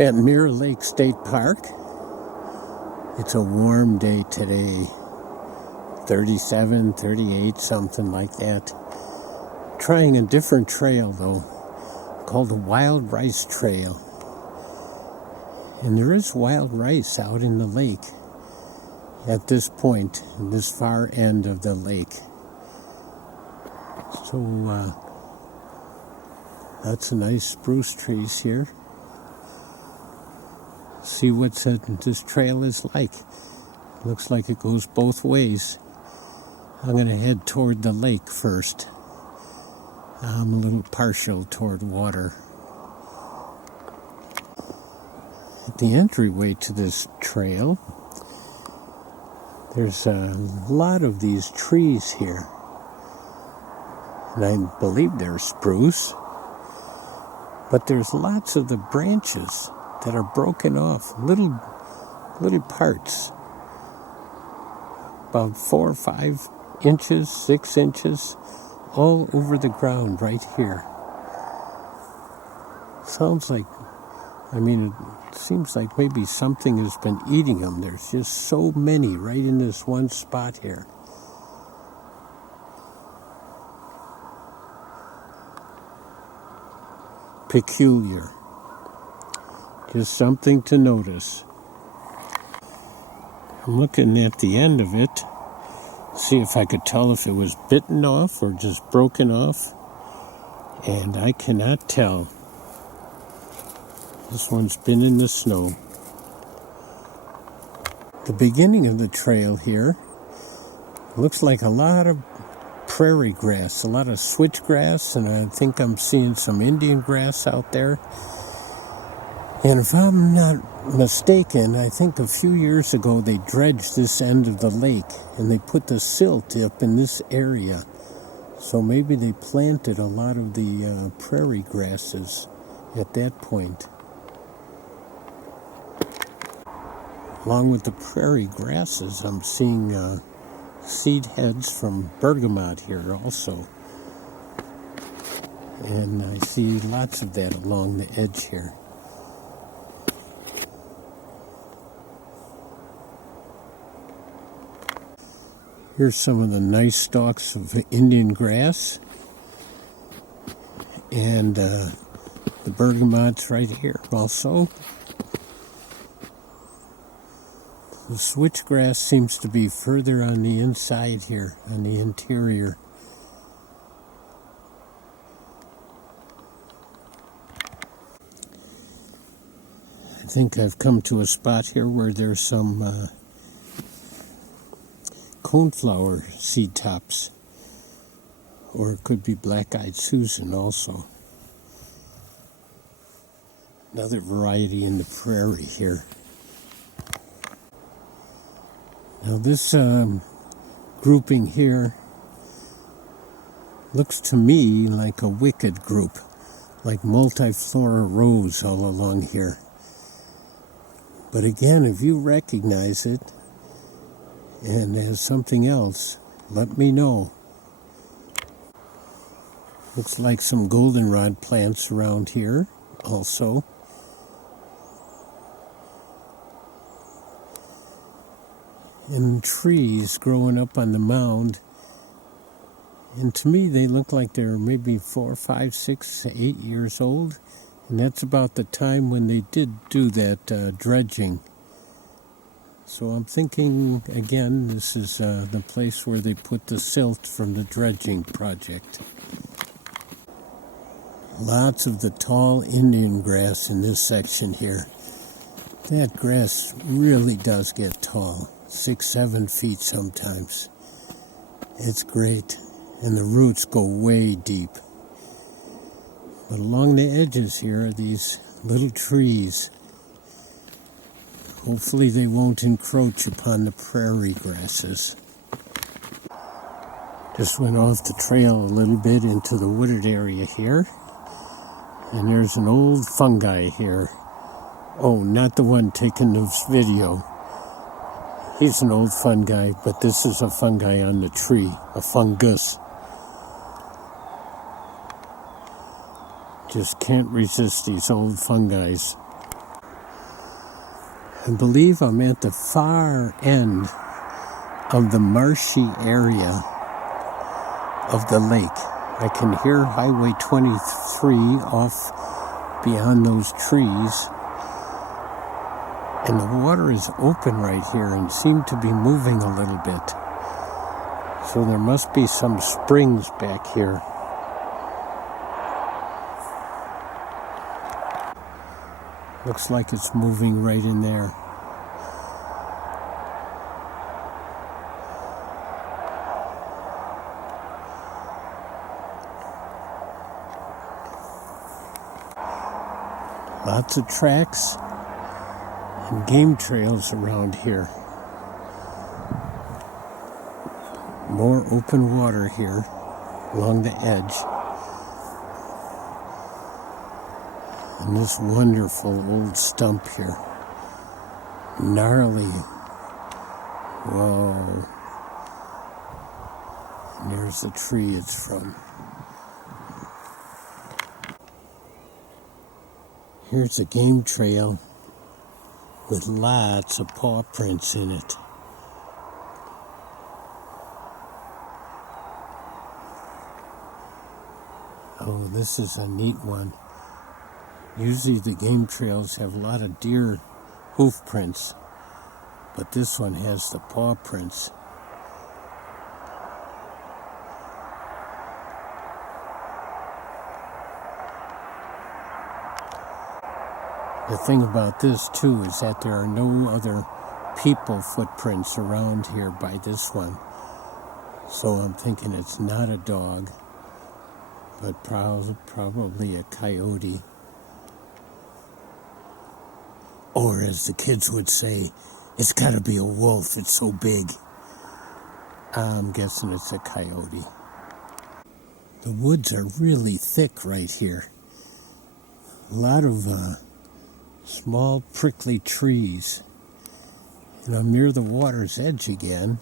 At Mirror Lake State Park. It's a warm day today, 37, 38, something like that. Trying a different trail though, called the Wild Rice Trail. And there is wild rice out in the lake at this point, this far end of the lake. So lots of nice spruce trees here. See what this trail is like. Looks like it goes both ways. I'm going to head toward the lake first. I'm a little partial toward water. At the entryway to this trail, there's a lot of these trees here. And I believe they're spruce. But there's lots of the branches that are broken off, little parts, about 4 or 5 inches, 6 inches, all over the ground right here. Sounds like, it seems like maybe something has been eating them. There's just so many right in this one spot here. Peculiar. Just something to notice. I'm looking at the end of it, see if I could tell if it was bitten off or just broken off. And I cannot tell. This one's been in the snow. The beginning of the trail here looks like a lot of prairie grass, a lot of switchgrass, and I think I'm seeing some Indian grass out there. And if I'm not mistaken, I think a few years ago they dredged this end of the lake and they put the silt up in this area. So maybe they planted a lot of the prairie grasses at that point. Along with the prairie grasses, I'm seeing seed heads from bergamot here also. And I see lots of that along the edge here. Here's some of the nice stalks of Indian grass. And the bergamot's right here also. The switchgrass seems to be further on the inside here, on the interior. I think I've come to a spot here where there's some coneflower seed tops, or it could be black-eyed Susan also. Another variety in the prairie here. Now this grouping here looks to me like a wicked group, like multiflora rose all along here. But again, if you recognize it and as something else, let me know. Looks like some goldenrod plants around here also. And trees growing up on the mound. And to me, they look like they're maybe 4, 5, 6, 8 years old. And that's about the time when they did do that dredging. So I'm thinking, again, this is the place where they put the silt from the dredging project. Lots of the tall Indian grass in this section here. That grass really does get tall. 6, 7 feet sometimes. It's great. And the roots go way deep. But along the edges here are these little trees. Hopefully they won't encroach upon the prairie grasses. Just went off the trail a little bit into the wooded area here. And there's an old fungi here. Oh, not the one taking this video. He's an old fungi, but this is a fungi on the tree, a fungus. Just can't resist these old fungi. I believe I'm at the far end of the Marshy area of the lake. I can hear Highway 23 off beyond those trees. And the water is open right here and seemed to be moving a little bit. So there must be some springs back here. Looks like it's moving right in there. Lots of tracks and game trails around here. More open water here along the edge. And this wonderful old stump here. Gnarly. Whoa. And there's the tree it's from. Here's a game trail with lots of paw prints in it. Oh, this is a neat one. Usually the game trails have a lot of deer hoof prints, but this one has the paw prints. The thing about this too is that there are no other people footprints around here by this one. So I'm thinking it's not a dog, but probably a coyote. Or as the kids would say, it's gotta be a wolf, it's so big. I'm guessing it's a coyote. The woods are really thick right here. A lot of small prickly trees. And I'm near the water's edge again,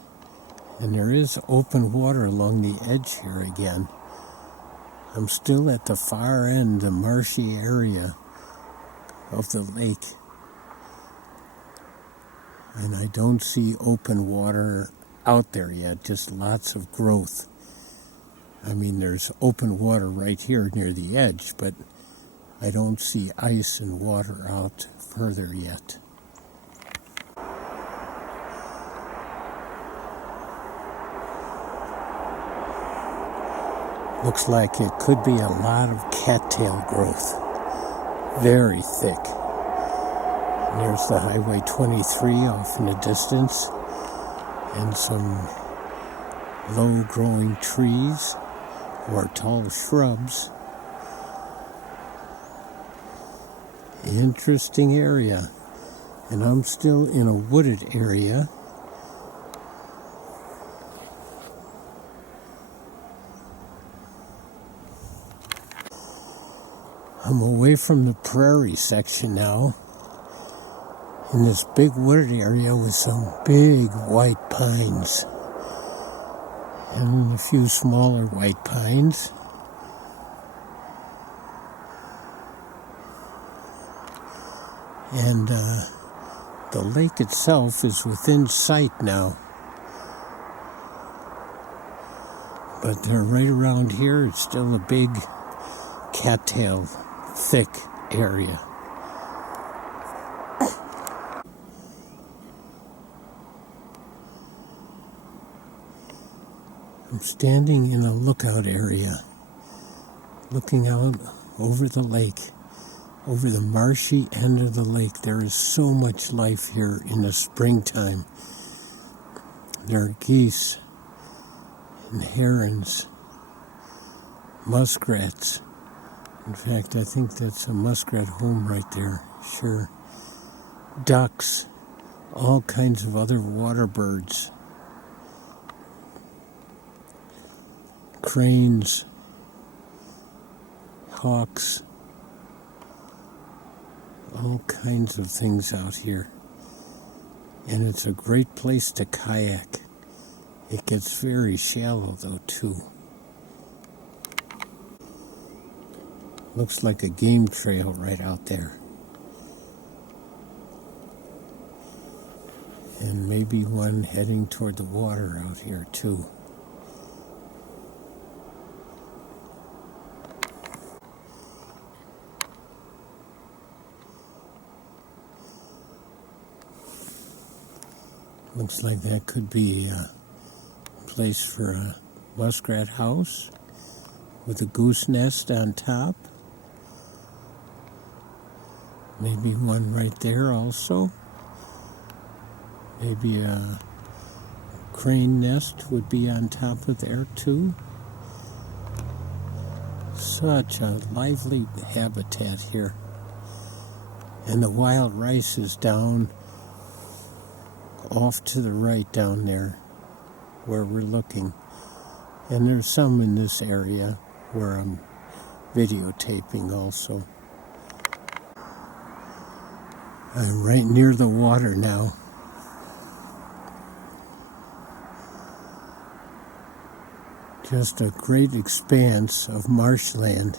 and there is open water along the edge here again. I'm still at the far end, the marshy area of the lake. And I don't see open water out there yet, just lots of growth. I mean, there's open water right here near the edge, but I don't see ice and water out further yet. Looks like it could be a lot of cattail growth. Very thick. And there's the Highway 23 off in the distance, and some low-growing trees or tall shrubs. Interesting area. And I'm still in a wooded area. I'm away from the prairie section now, in this big wooded area with some big white pines and a few smaller white pines. And the lake itself is within sight now. But right around here, it's still a big cattail thick area. I'm standing in a lookout area, looking out over the lake, over the marshy end of the lake. There is so much life here in the springtime. There are geese and herons, muskrats. In fact, I think that's a muskrat home right there, sure. Ducks, all kinds of other water birds. Cranes, hawks, all kinds of things out here. And it's a great place to kayak. It gets very shallow though too. Looks like a game trail right out there. And maybe one heading toward the water out here too. Looks like that could be a place for a muskrat house with a goose nest on top. Maybe one right there also. Maybe a crane nest would be on top of there too. Such a lively habitat here. And the wild rice is down off to the right down there where we're looking. And there's some in this area where I'm videotaping also. I'm right near the water now. Just a great expanse of marshland.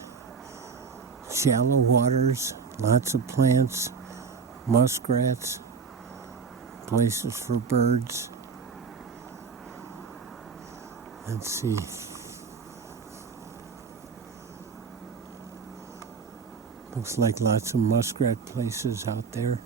Shallow waters, lots of plants, muskrats, places for birds. Let's see. Looks like lots of muskrat places out there.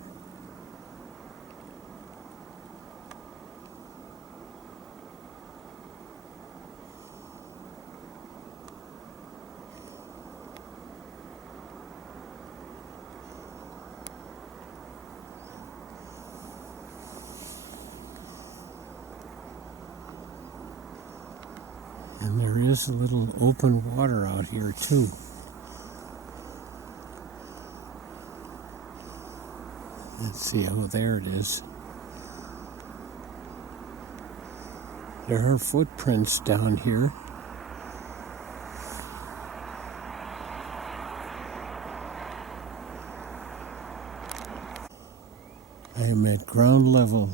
And there is a little open water out here too. Let's see, oh, there it is. There are footprints down here. I am at ground level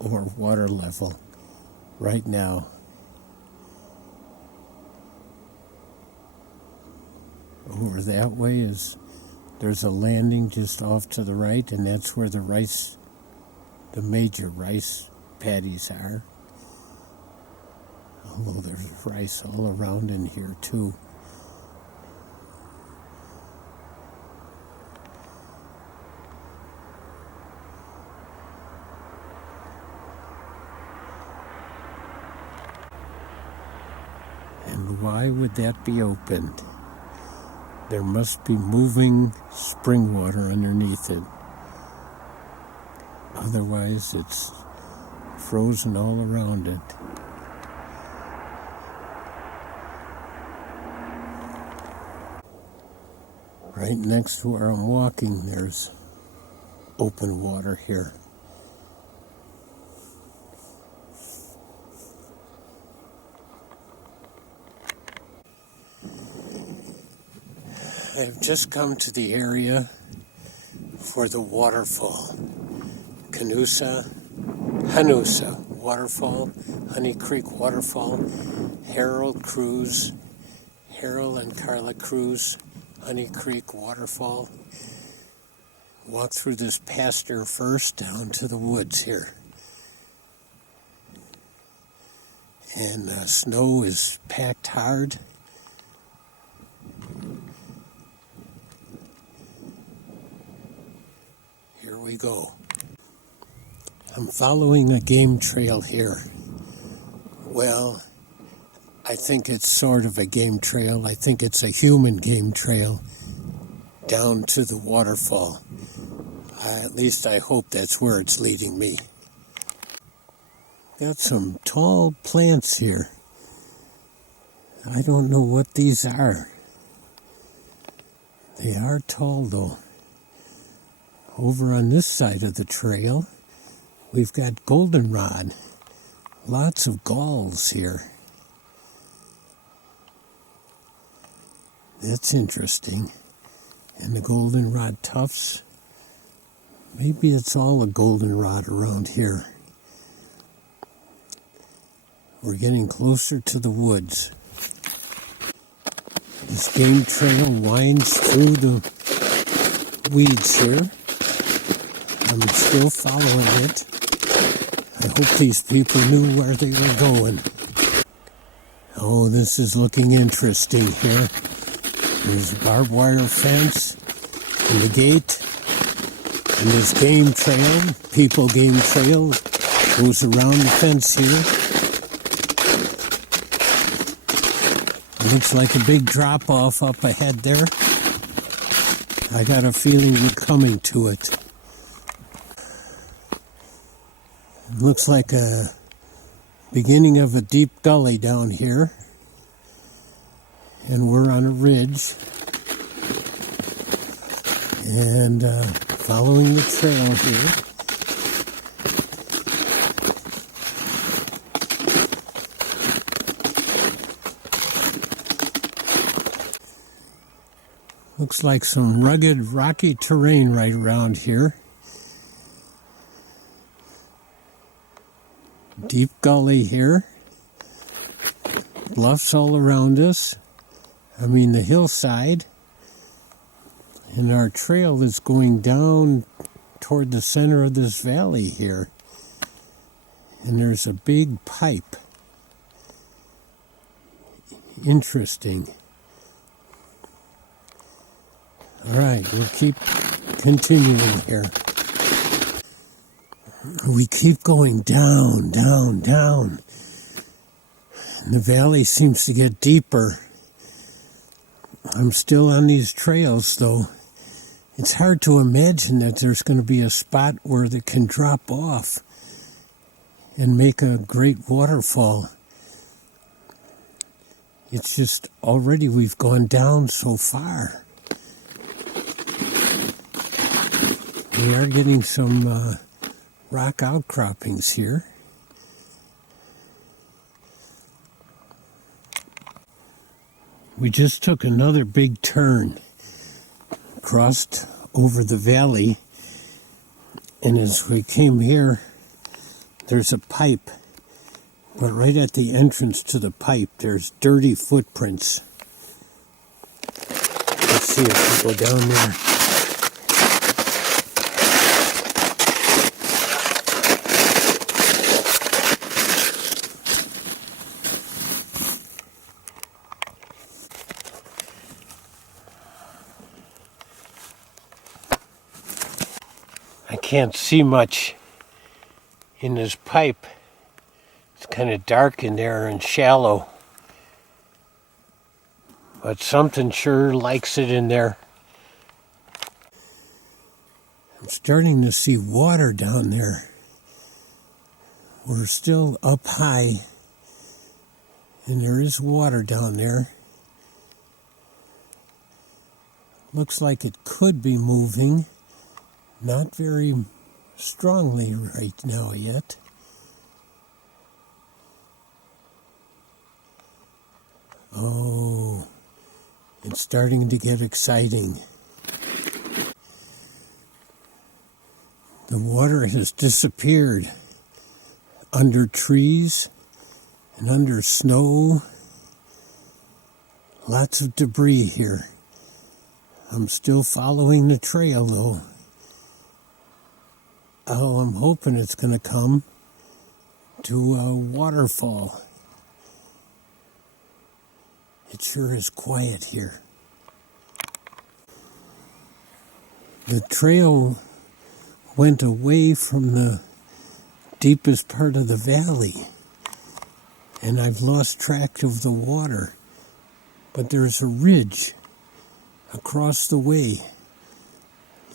or water level right now. Over that way there's a landing just off to the right, and that's where the major rice paddies are. Although there's rice all around in here too. And why would that be opened? There must be moving spring water underneath it. Otherwise, it's frozen all around it. Right next to where I'm walking, there's open water here. I've just come to the area for the waterfall. Hanusa Waterfall, Honey Creek Waterfall, Harold and Carla Cruz, Honey Creek Waterfall. Walk through this pasture first down to the woods here. And snow is packed hard. Here we go. I'm following a game trail here. Well, I think it's sort of a game trail. I think it's a human game trail down to the waterfall. At least I hope that's where it's leading me. Got some tall plants here. I don't know what these are. They are tall though. Over on this side of the trail, we've got goldenrod. Lots of galls here. That's interesting. And the goldenrod tufts. Maybe it's all a goldenrod around here. We're getting closer to the woods. This game trail winds through the weeds here. I'm still following it. I hope these people knew where they were going. Oh, this is looking interesting here. There's a barbed wire fence and the gate. And this game trail, people game trail, goes around the fence here. It looks like a big drop off up ahead there. I got a feeling we're coming to it. It looks like a beginning of a deep gully down here. And we're on a ridge. And following the trail here. Looks like some rugged, rocky terrain right around here. Deep gully here. Bluffs all around us. I mean the hillside. And our trail is going down toward the center of this valley here. And there's a big pipe. Interesting. All right, we'll keep continuing here. We keep going down, down, down. And the valley seems to get deeper. I'm still on these trails, though. It's hard to imagine that there's going to be a spot where they can drop off and make a great waterfall. It's just already we've gone down so far. We are getting some rock outcroppings here. We just took another big turn, crossed over the valley, and as we came here, there's a pipe, but right at the entrance to the pipe, there's dirty footprints. Let's see if we go down there. I can't see much in this pipe. It's kind of dark in there and shallow. But something sure likes it in there. I'm starting to see water down there. We're still up high, and there is water down there. Looks like it could be moving. Not very strongly right now yet. Oh, it's starting to get exciting. The water has disappeared under trees and under snow. Lots of debris here. I'm still following the trail though. Oh, I'm hoping it's going to come to a waterfall. It sure is quiet here. The trail went away from the deepest part of the valley, and I've lost track of the water. But there's a ridge across the way.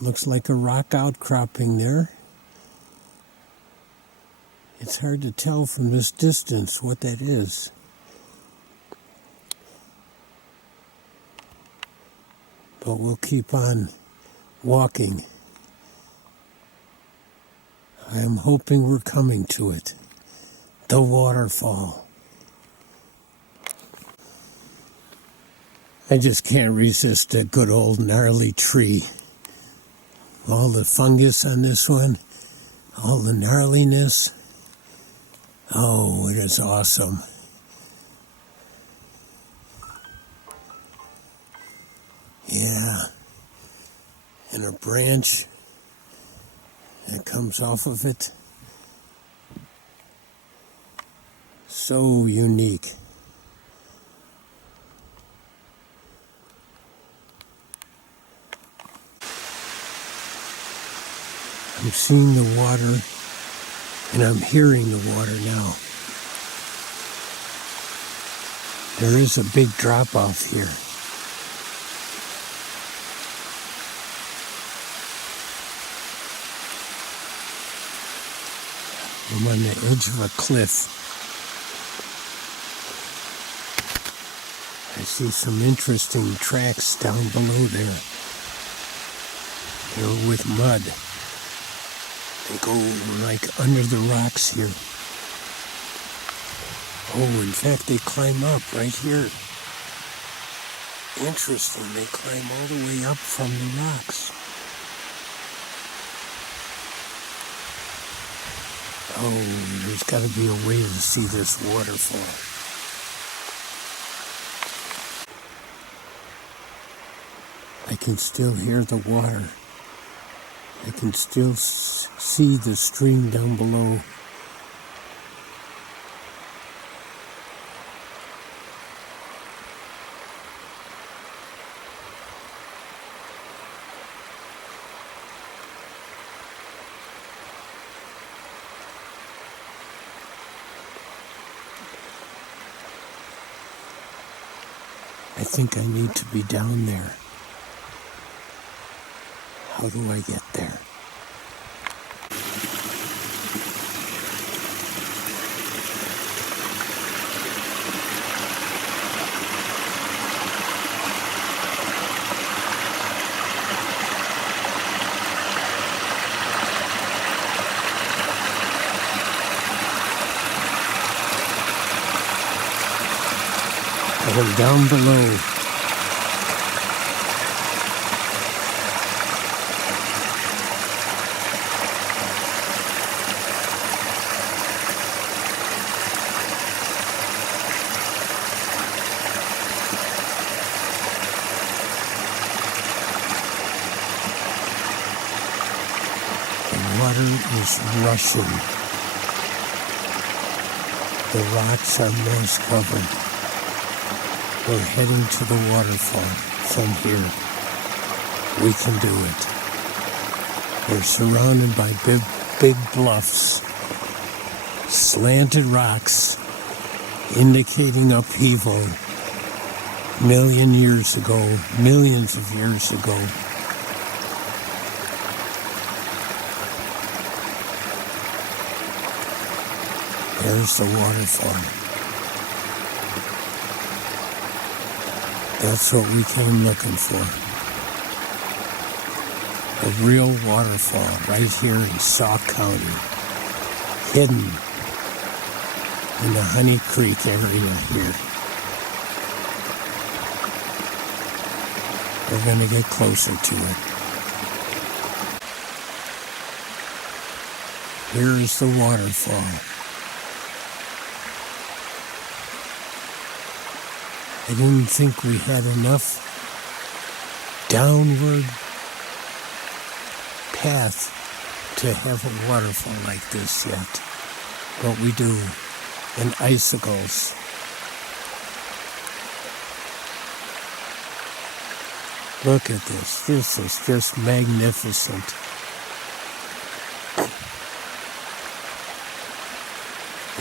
Looks like a rock outcropping there. It's hard to tell from this distance what that is. But we'll keep on walking. I am hoping we're coming to it. The waterfall. I just can't resist a good old gnarly tree. All the fungus on this one, all the gnarliness. Oh, it is awesome. Yeah. And a branch that comes off of it. So unique. I'm seeing the water and I'm hearing the water now. There is a big drop off here. I'm on the edge of a cliff. I see some interesting tracks down below there. They're with mud. They go like under the rocks here. Oh, in fact, they climb up right here. Interesting, they climb all the way up from the rocks. Oh, there's got to be a way to see this waterfall. I can still hear the water. I can still see the stream down below. I think I need to be down there. How do I get there? I'm down below. The water is rushing. The rocks are moss covered. We're heading to the waterfall from here. We can do it. We're surrounded by big bluffs, slanted rocks, indicating upheaval millions of years ago. There's the waterfall. That's what we came looking for. A real waterfall right here in Sauk County. Hidden in the Honey Creek area here. We're going to get closer to it. Here is the waterfall. I didn't think we had enough downward path to have a waterfall like this yet. But we do. And icicles. Look at this. This is just magnificent.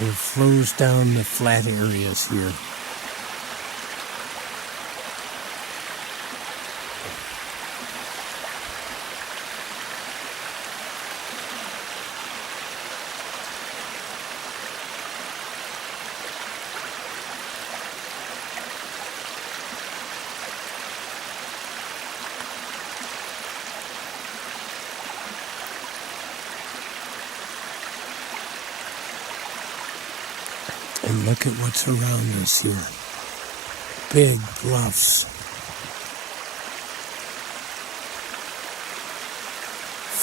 It flows down the flat areas here. And look at what's around us here. Big bluffs.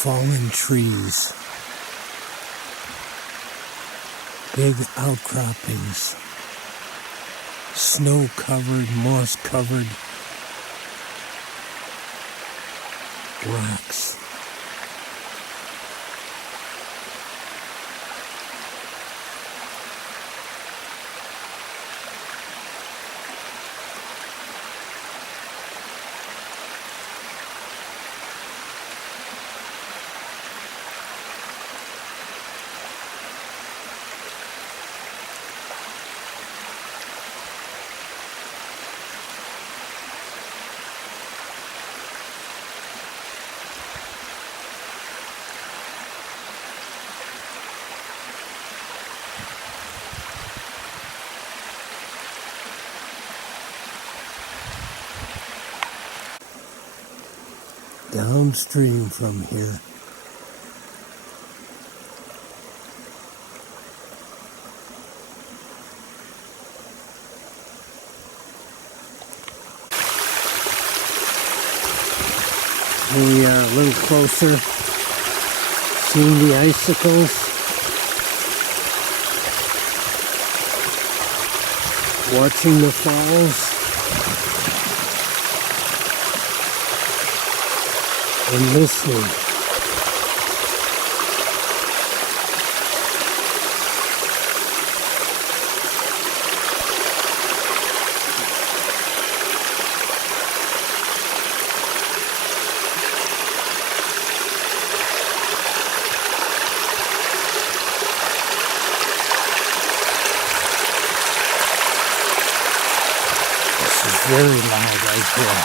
Fallen trees. Big outcroppings. Snow-covered, moss-covered rocks. downstream from here. Here we are a little closer, seeing the icicles, watching the falls, and listening. Very loud right here.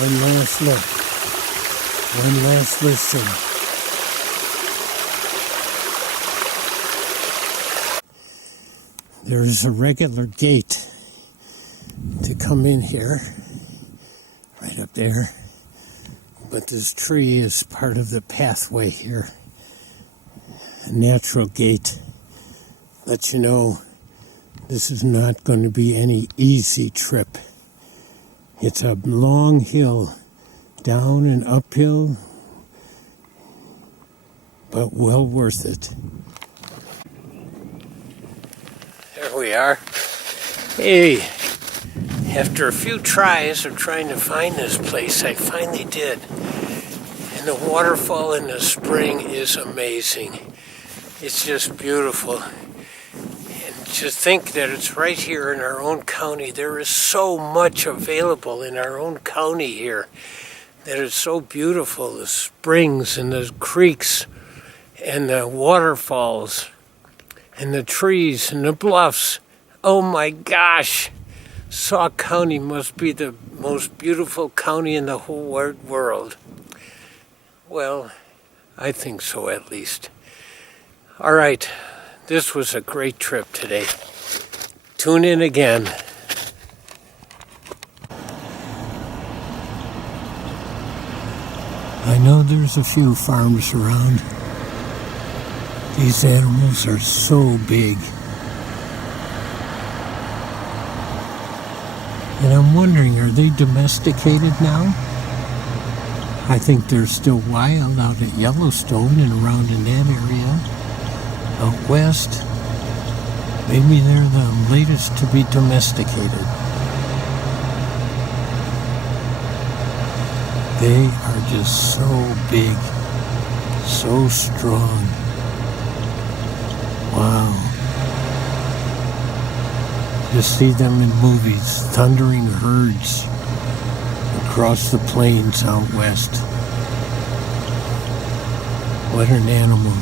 One last look, one last listen. There's a regular gate to come in here, right up there. But this tree is part of the pathway here. A natural gate. Let you know this is not going to be any easy trip. It's a long hill, down and uphill, but well worth it. There we are. Hey, after a few tries of trying to find this place, I finally did. And the waterfall in the spring is amazing. It's just beautiful. To think that it's right here in our own county. There is so much available in our own county here that is so beautiful. The springs and the creeks and the waterfalls and the trees and the bluffs. Oh my gosh! Sauk County must be the most beautiful county in the whole world. Well, I think so at least. All right. This was a great trip today. Tune in again. I know there's a few farms around. These animals are so big. And I'm wondering, are they domesticated now? I think they're still wild out at Yellowstone and around in that area. Out west, maybe they're the latest to be domesticated. They are just so big, so strong. Wow. You see them in movies, thundering herds across the plains out west. What an animal.